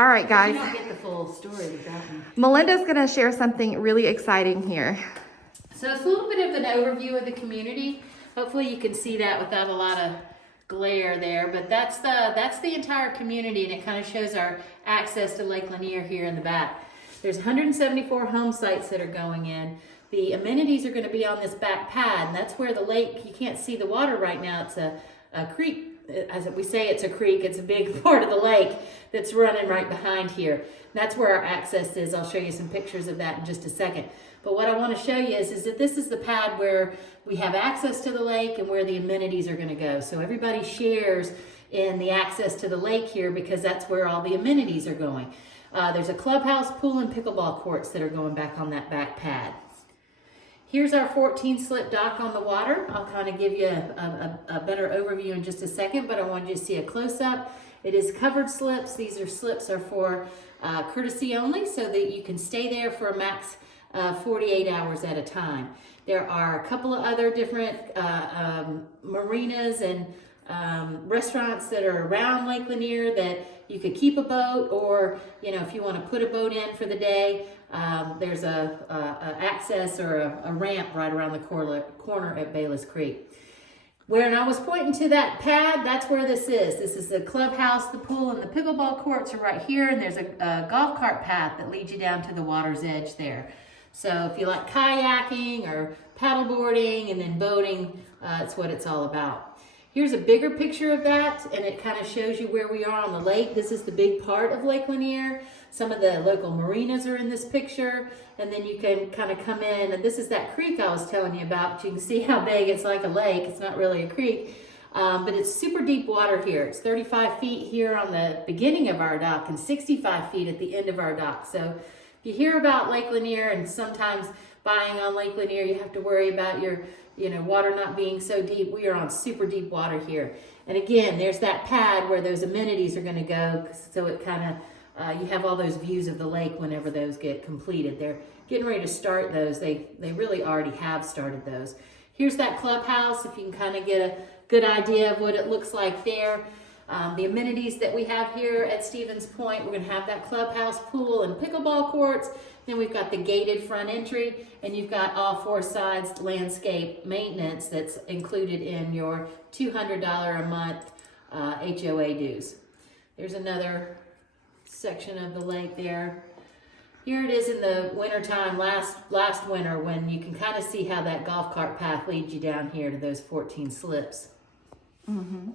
All right, guys. You don't get the full story with that one. Melinda's gonna share something really exciting here. So it's a little bit of an overview of the community. Hopefully you can see that without a lot of glare there, but that's the entire community, and it kind of shows our access to Lake Lanier here in the back. There's 174 home sites that are going in. The amenities are going to be on this back pad, and that's where the lake, you can't see the water right now. It's a creek. As we say, it's a creek. It's a big part of the lake that's running right behind here. That's where our access is. I'll show you some pictures of that in just a second. But what I want to show you is that this is the pad where we have access to the lake and where the amenities are going to go. So everybody shares in the access to the lake here because that's where all the amenities are going. There's a clubhouse, pool, and pickleball courts that are going back on that back pad. Here's our 14-slip dock on the water. I'll kind of give you a better overview in just a second, but I wanted you to see a close-up. It is covered slips. These slips are for courtesy only, so that you can stay there for a max 48 hours at a time. There are a couple of other different marinas and restaurants that are around Lake Lanier that you could keep a boat, or if you want to put a boat in for the day, there's a access or a ramp right around the corner at Bayless Creek. When I was pointing to that pad, that's where this is. This is the clubhouse, the pool, and the pickleball courts are right here, and there's a golf cart path that leads you down to the water's edge there. So if you like kayaking or paddleboarding and then boating, it's what it's all about. Here's a bigger picture of that, and it kind of shows you where we are on the lake. This is the big part of Lake Lanier. Some of the local marinas are in this picture, and then you can kind of come in, and this is that creek I was telling you about, but you can see how big it's like a lake. It's not really a creek, but it's super deep water here. It's 35 feet here on the beginning of our dock and 65 feet at the end of our dock. So if you hear about Lake Lanier, and sometimes buying on Lake Lanier, you have to worry about your water not being so deep. We are on super deep water here. And again, there's that pad where those amenities are going to go, so it kind of, you have all those views of the lake whenever those get completed. They're getting ready to start those. They really already have started those. Here's that clubhouse, if you can kind of get a good idea of what it looks like there. The amenities that we have here at Stevens Point, we're going to have that clubhouse, pool, and pickleball courts. Then we've got the gated front entry, and you've got all four sides landscape maintenance that's included in your $200 a month HOA dues. There's another section of the lake there. Here it is in the wintertime, last winter, when you can kind of see how that golf cart path leads you down here to those 14 slips. Mm-hmm.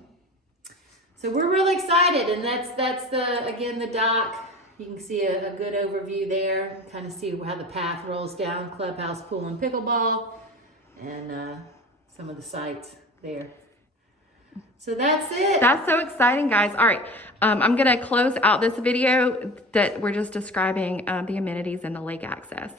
So we're really excited, and that's again the dock. You can see a good overview there, kind of see how the path rolls down, clubhouse, pool, and pickleball, and some of the sites there. So that's it. That's so exciting, guys. All right, I'm gonna close out this video that we're just describing the amenities and the lake access.